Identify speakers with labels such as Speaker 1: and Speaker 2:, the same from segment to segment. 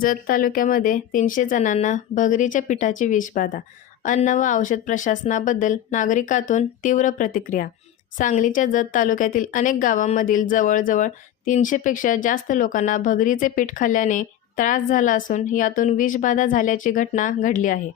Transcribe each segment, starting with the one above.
Speaker 1: जत तालुक्यामध्ये तीनशे जणांना भगरीच्या पिठाची विषबाधा अन्न व औषध प्रशासनाबद्दल नागरिकातून तीव्र प्रतिक्रिया. सांगलीच्या जत तालुक्यातील अनेक गावांमधील जवळजवळ तीनशेपेक्षा जास्त लोकांना भगरीचे पीठ खाल्ल्याने त्रास झाला असून यातून विषबाधा झाल्याची घटना घडली आहे.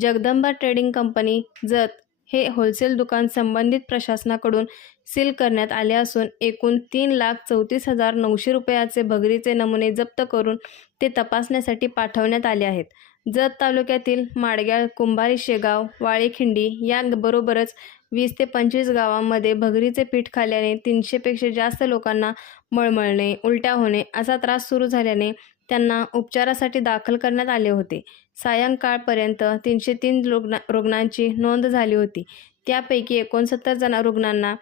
Speaker 1: जगदंबा ट्रेडिंग कंपनी जत हे होलसेल दुकान संबंधित प्रशासनाकडून सील करण्यात आले असून एकूण तीन लाख चौतीस हजार नऊशे रुपयाचे भगरीचे नमुने जप्त करून ते तपासण्यासाठी पाठवण्यात आले आहेत. जत तालुक्यातील माडग्याळ कुंभारी शेगाव वाळीखिंडी या बरोबरच वीस ते पंचवीस गावांमध्ये भगरीचे पीठ खाल्ल्याने तीनशेपेक्षा जास्त लोकांना मळमळणे उलट्या होणे असा त्रास सुरू झाल्याने त्यांना उपचारासाठी दाखल करण्यात आले होते. सायंकाळपर्यंत तीनशे तीन रुग्ण रुग्णांची नोंद झाली होती. त्यापैकी एकोणसत्तर जण रुग्णांना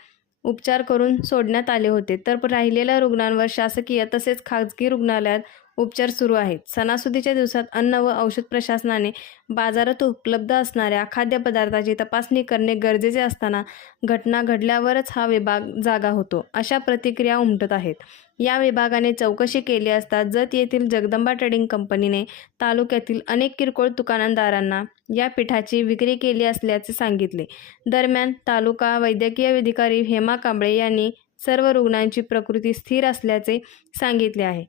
Speaker 1: उपचार करून सोडण्यात आले होते. तर राहिलेल्या रुग्णांवर शासकीय तसेच खाजगी रुग्णालयात उपचार सुरू आहेत. सणासुदीच्या दिवसात अन्न व औषध प्रशासनाने बाजारात उपलब्ध असणाऱ्या खाद्यपदार्थाची तपासणी करणे गरजेचे असताना घटना घडल्यावरच हा विभाग जागा होतो अशा प्रतिक्रिया उमटत आहेत. या विभागाने चौकशी केली असता जत येथील जगदंबा ट्रेडिंग कंपनीने तालुक्यातील अनेक किरकोळ दुकानदारांना या पिठाची विक्री केली असल्याचे सांगितले. दरम्यान तालुका वैद्यकीय अधिकारी हेमा कांबळे यांनी सर्व रुग्णांची प्रकृती स्थिर असल्याचे सांगितले आहे.